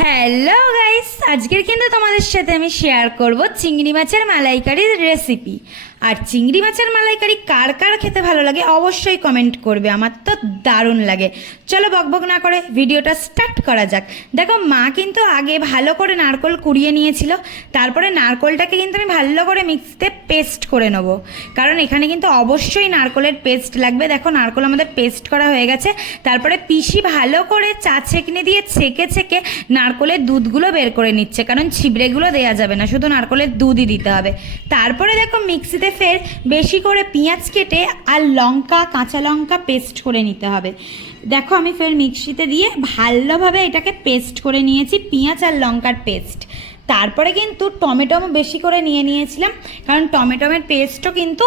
Hello guys আজকের কিন্তু তোমাদের সাথে আমি শেয়ার করব চিংড়ি মাছের মালাইকারির রেসিপি আর চিংড়ি মাছের মালাইকারি কার কার খেতে ভালো লাগে অবশ্যই কমেন্ট করবে, আমার তো দারুণ লাগে। চলো বকবক না করে ভিডিওটা স্টার্ট করা যাক। দেখো মা কিন্তু আগে ভালো করে নারকল কুড়িয়ে নিয়েছিল, তারপরে নারকলটাকে কিন্তু আমি ভালো করে মিক্সিতে পেস্ট করে নেব। কারণ এখানে কিন্তু অবশ্যই নারকলের পেস্ট লাগবে। দেখো নারকল আমাদের পেস্ট করা হয়ে গেছে, তারপরে পিসি ভালো করে চা ছেঁকনি দিয়ে ছেঁকে ছেঁকে নারকলের দুধগুলো বের করে নিচ্ছে, কারণ ছিবড়েগুলো দেওয়া যাবে না, শুধু নারকলের দুধই দিতে হবে। তারপরে দেখো মিক্সিতে ফের বেশি করে পেঁয়াজ কেটে আর লঙ্কা, কাঁচা লঙ্কা পেস্ট করে নিতে হবে। দেখো আমি ফের মিক্সিতে দিয়ে ভালোভাবে এটাকে পেস্ট করে নিয়েছি, পেঁয়াজ আর লঙ্কার পেস্ট তারপরে কিন্তু টমেটো বেশি করে নিয়ে নিয়েছিলাম, কারণ টমেটোমের পেস্টও কিন্তু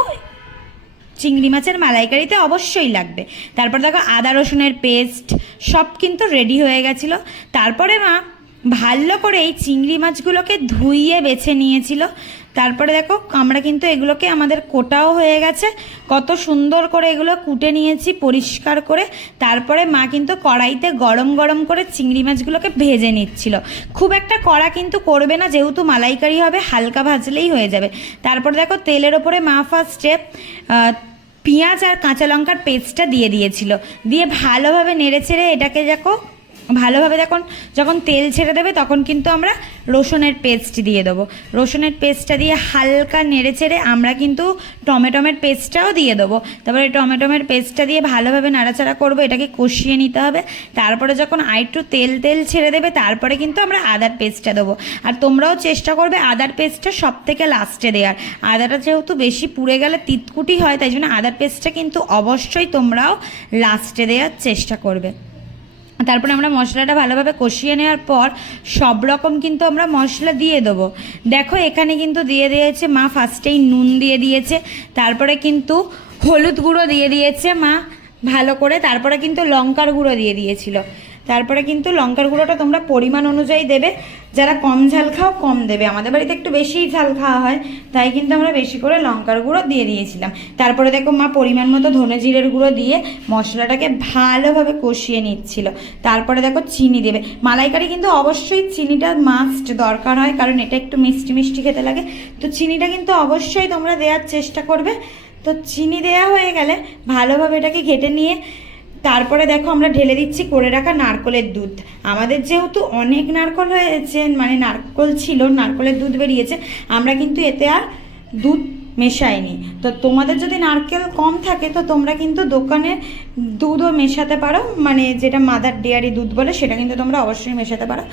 চিংড়ি মাছের মালাইকারিতে অবশ্যই লাগবে। তারপর দেখো আদা রসুনের পেস্ট সব কিন্তু রেডি হয়ে গেছিল। তারপরে মা ভালো করে এই চিংড়ি মাছগুলোকে ধুইয়ে বেছে নিয়েছিল। তারপরে দেখো, আমরা কিন্তু এগুলোকে আমাদের কোটাও হয়ে গেছে। কত সুন্দর করে এগুলো কুটে নিয়েছি, পরিষ্কার করে। তারপরে মা কিন্তু কড়াইতে গরম গরম করে চিংড়ি মাছগুলোকে ভেজে নিচ্ছিল। খুব একটা কড়া কিন্তু করবে না, যেহেতু মালাইকারি হবে, হালকা ভাজলেই হয়ে যাবে। তারপরে দেখো, তেলের ওপরে মা ফার্স্টে পেঁয়াজ আর কাঁচা লঙ্কার পেস্টটা দিয়ে দিয়েছিল। দিয়ে ভালোভাবে নেড়ে ছেড়ে এটাকে দেখো ভালোভাবে যখন যখন তেল ছেড়ে দেবে, তখন কিন্তু আমরা রসুনের পেস্ট দিয়ে দেবো। রসুনের পেস্টটা দিয়ে হালকা নেড়ে ছেড়ে আমরা কিন্তু টমেটোমের পেস্টটাও দিয়ে দেবো। তারপরে টমেটোমের পেস্টটা দিয়ে ভালোভাবে নাড়াচাড়া করব, এটাকে কষিয়ে নিতে হবে। তারপরে যখন আরেকটু তেল তেল ছেড়ে দেবে, তারপরে কিন্তু আমরা আদার পেস্টটা দেবো। আর তোমরাও চেষ্টা করবে আদার পেস্টটা সব থেকে লাস্টে দেওয়ার। আদাটা যেহেতু বেশি পুড়ে গেলে তিতকুটি হয়, তাই জন্য আদার পেস্টটা কিন্তু অবশ্যই তোমরাও লাস্টে দেওয়ার চেষ্টা করবে। তারপরে আমরা মশলাটা ভালোভাবে কষিয়ে নেওয়ার পর সব রকম কিন্তু আমরা মশলা দিয়ে দেবো। দেখো, এখানে কিন্তু দিয়ে দিয়েছে মা ফার্স্টেই নুন দিয়ে দিয়েছে, তারপরে কিন্তু হলুদ গুঁড়ো দিয়ে দিয়েছে মা, ভালো করে, তারপরে কিন্তু লঙ্কার গুঁড়ো দিয়ে দিয়েছিল। তারপরে কিন্তু লঙ্কার গুঁড়োটা তোমরা পরিমাণ অনুযায়ী দেবে। যারা কম ঝাল খাও, কম দেবে। আমাদের বাড়িতে একটু বেশিই ঝাল খাওয়া হয়, তাই কিন্তু আমরা বেশি করে লঙ্কার গুঁড়ো দিয়ে দিয়েছিলাম। তারপরে দেখো মা পরিমাণ মতো ধনে জিরের গুঁড়ো দিয়ে মশলাটাকে ভালোভাবে কষিয়ে নিচ্ছিল। তারপরে দেখো চিনি দেবে। মালাইকারি কিন্তু অবশ্যই চিনিটা মাস্ট দরকার হয়, কারণ এটা একটু মিষ্টি মিষ্টি খেতে লাগে। তো চিনিটা কিন্তু অবশ্যই তোমরা দেওয়ার চেষ্টা করবে। তো চিনি দেওয়া হয়ে গেলে ভালোভাবে এটাকে ঘেটে নিয়ে তারপরে দেখো আমরা ঢেলে দিচ্ছি করে রাখা নারকলের দুধ। আমাদের যেহেতু অনেক নারকল হয়েছে মানে নারকল ছিল, নারকলের দুধ বেরিয়েছে, আমরা কিন্তু এতে আর দুধ মেশাইনি তো তোমাদের যদি নারকেল কম থাকে, তো তোমরা কিন্তু দোকানে দুধও মেশাতে পারো। মানে যেটা মাদার ডেয়ারি দুধ বলে, সেটা কিন্তু তোমরা অবশ্যই মেশাতে পারো।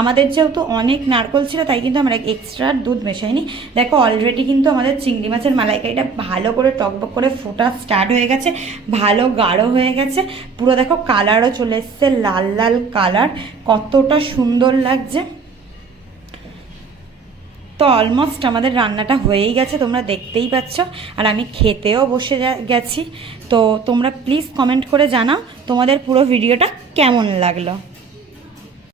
আমাদের যেহেতু অনেক নারকল ছিল, তাই কিন্তু আমরা এক্সট্রা দুধ মেশাইনি। দেখো অলরেডি কিন্তু আমাদের চিংড়ি মাছের মালাইকারিটা ভালো করে টকবক করে ফোটা স্টার্ট হয়ে গেছে, ভালো গাঢ় হয়ে গেছে। পুরো দেখো কালারও চলে এসছে, লাল লাল কালার কতটা সুন্দর লাগছে। তো অলমোস্ট আমাদের রান্নাটা হয়েই গেছে, তোমরা দেখতেই পাচ্ছ। আর আমি খেতেও বসে গেছি। তো তোমরা প্লিজ কমেন্ট করে জানাও তোমাদের পুরো ভিডিওটা কেমন লাগল।